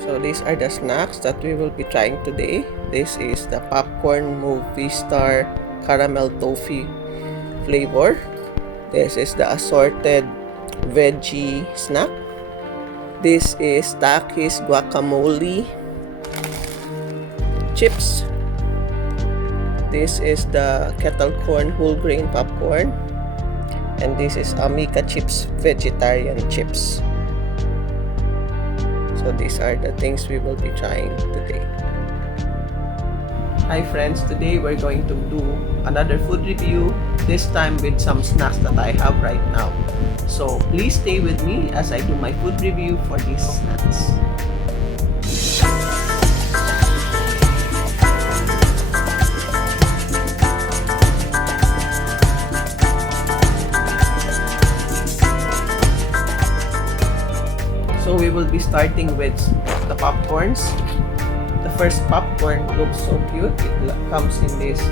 So these are the snacks that we will be trying today. This is the popcorn movie star caramel toffee flavor. This is the assorted veggie snack. This is Takis guacamole chips. This is the kettle corn whole grain popcorn. And this is Amica chips vegetarian chips. So these are the things we will be trying today. Hi friends, today we're going to do another food review, this time with some snacks that I have right now. So please stay with me as I do my food review for these snacks. So we will be starting with the popcorns. The first popcorn looks so cute. It comes in this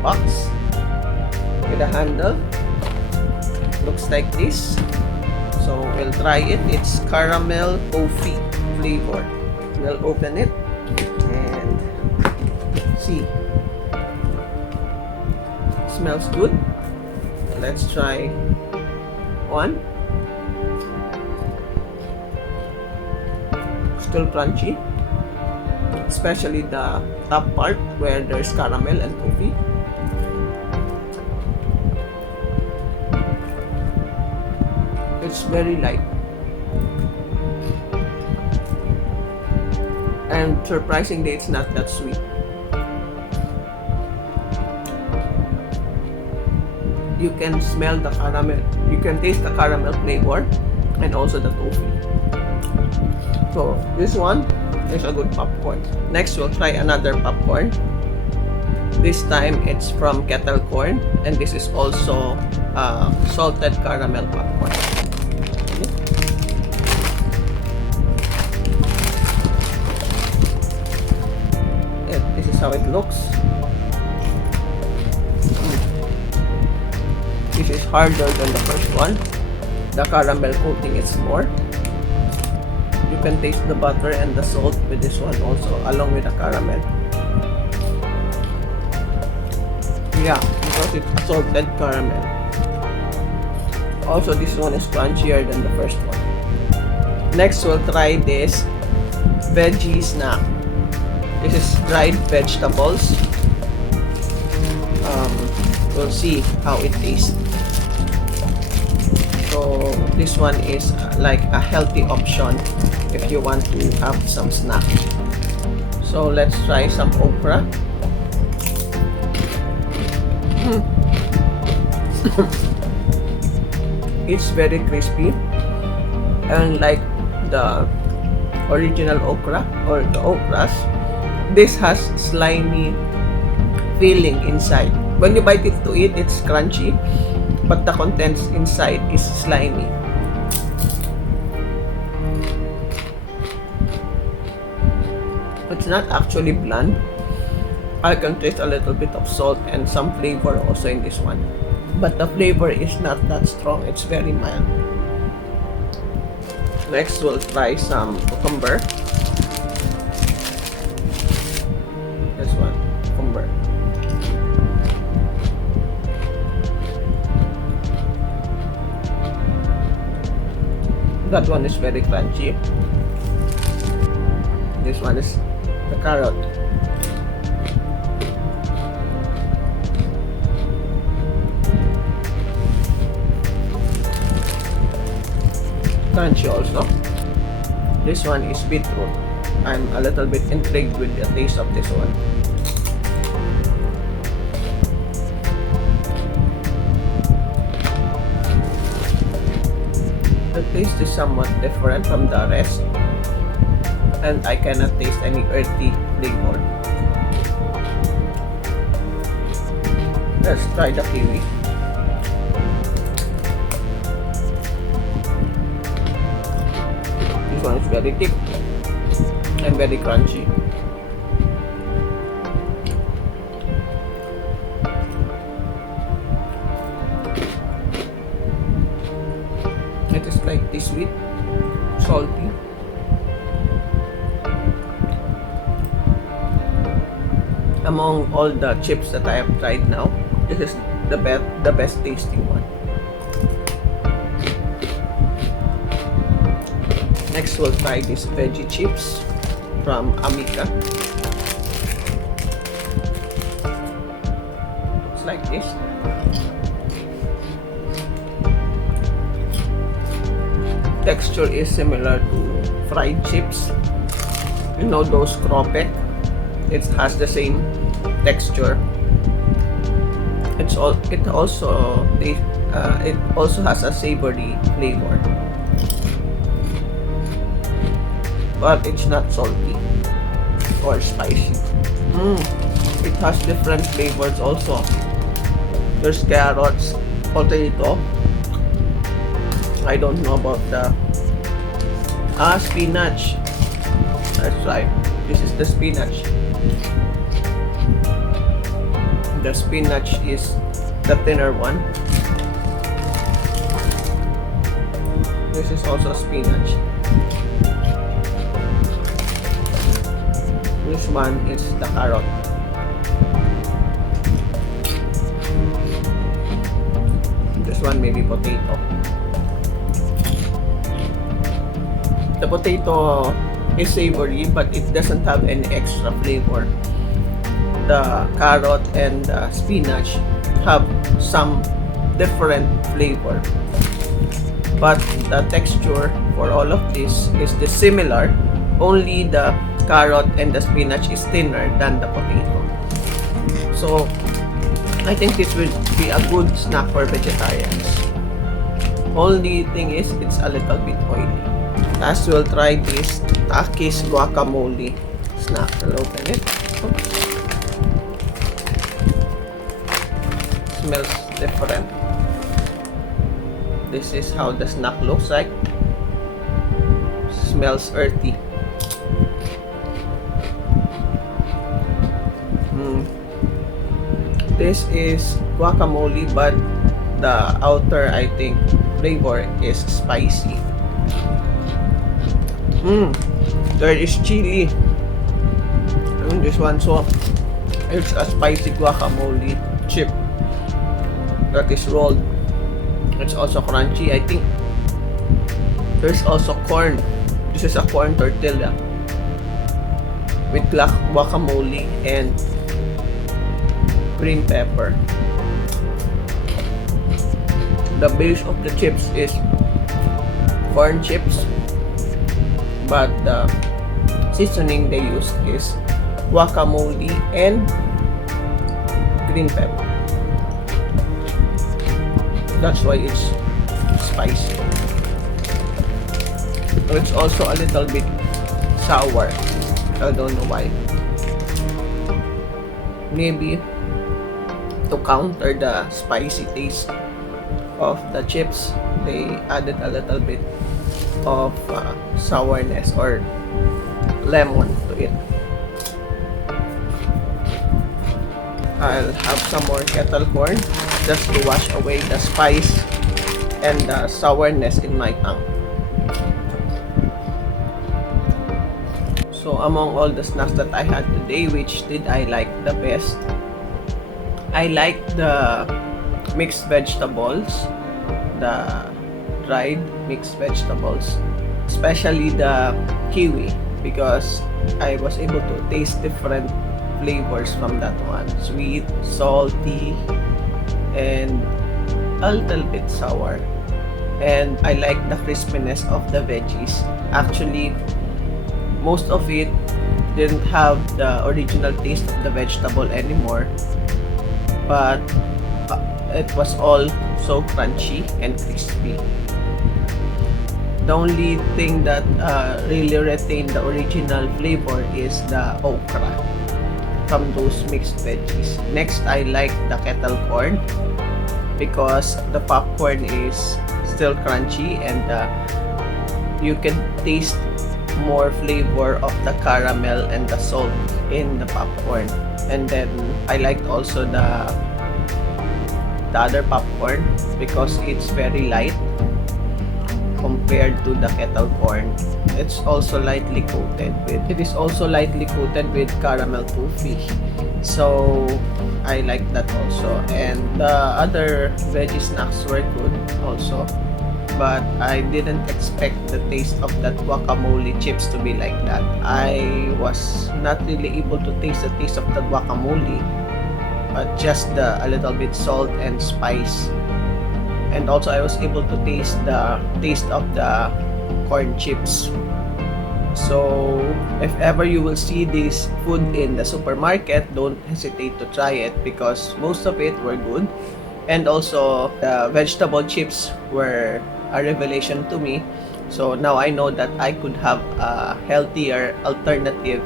box with a handle. Looks like this. So we'll try it. It's caramel toffee flavor. We'll open it and see. Smells good. Let's try one. Still crunchy, especially the top part where there's caramel and toffee. It's very light and surprisingly it's not that sweet. You can smell the caramel, you can taste the caramel flavor and also the toffee. So this one is a good popcorn. Next we'll try another popcorn. This time it's from Kettle Corn and this is also salted caramel popcorn. And this is how it looks. This is harder than the first one. The caramel coating is more. You can taste the butter and the salt with this one also, along with the caramel. Yeah, because it's salted caramel. Also, this one is crunchier than the first one. Next, we'll try this veggie snack. This is dried vegetables. We'll see how it tastes. So this one is like a healthy option if you want to have some snack. So let's try some okra. It's very crispy and like the original okra or the okras, this has slimy feeling inside. When you bite it to eat, it's crunchy, but the contents inside is slimy. It's not actually bland. I can taste a little bit of salt and some flavor also in this one. But the flavor is not that strong. It's very mild. Next, we'll try some cucumber. This one, cucumber. That one is very crunchy. This one is the carrot. Crunchy also. This one is beetroot. I'm a little bit intrigued with the taste of this one. The taste is somewhat different from the rest, and I cannot taste any earthy flavor. Let's try the kiwi. This one is very thick and very crunchy. It is slightly sweet, salty. Among all the chips that I have tried now, this is the best tasting one. Next, we'll try these veggie chips from Amica. It's like this. Texture is similar to fried chips. You know those crope? It has the same texture. It also has a savory flavor, but it's not salty or spicy. It has different flavors also. There's carrots, potato. I don't know about the spinach. Let's try. This is the spinach. The spinach is the thinner one. This is also spinach. This one is the carrot. This one maybe potato. The potato is savory, but it doesn't have any extra flavor. The carrot and the spinach have some different flavor, but the texture for all of this is similar. Only the carrot and the spinach is thinner than the potato. So I think this will be a good snack for vegetarians. Only thing is it's a little bit oily. Last, we'll try this Takis guacamole snack. I'll open it. Oops. Smells different. This is how the snack looks like. Smells earthy. This is guacamole, but the outer, I think, flavor is spicy. There is chili. This one, so it's a spicy guacamole chip that is rolled. It's also crunchy. I think there's also corn. This is a corn tortilla with guacamole and green pepper. The base of the chips is corn chips, but the seasoning they use is guacamole and green pepper. That's why it's spicy. It's also a little bit sour. I don't know why. Maybe to counter the spicy taste of the chips, they added a little bit of sourness or lemon to it. I'll have some more kettle corn just to wash away the spice and the sourness in my tongue. So among all the snacks that I had today, which did I like the best? I like the mixed vegetables, the dried mixed vegetables, especially the kiwi, because I was able to taste different flavors from that one. Sweet, salty, and a little bit sour. And I like the crispiness of the veggies. Actually, most of it didn't have the original taste of the vegetable anymore, but it was all so crunchy and crispy. The only thing that really retained the original flavor is the okra from those mixed veggies. Next, I like the kettle corn because the popcorn is still crunchy and you can taste more flavor of the caramel and the salt in the popcorn. And then I liked also the other popcorn because it's very light compared to the kettle corn. It is also lightly coated with caramel toffee. So I like that also. And the other veggie snacks were good also. But I didn't expect the taste of that guacamole chips to be like that. I was not really able to taste the taste of the guacamole, but just a little bit salt and spice. And also I was able to taste the taste of the corn chips. So if ever you will see this food in the supermarket, don't hesitate to try it because most of it were good. And also the vegetable chips were a revelation to me. So now I know that I could have a healthier alternative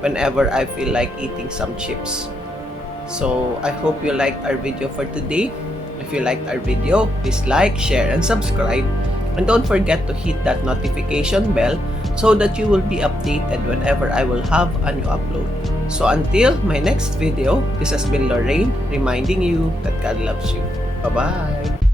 whenever I feel like eating some chips. So I hope you liked our video for today. If you liked our video, please like, share, and subscribe. And don't forget to hit that notification bell so that you will be updated whenever I will have a new upload. So until my next video, this has been Lorraine reminding you that God loves you. Bye-bye!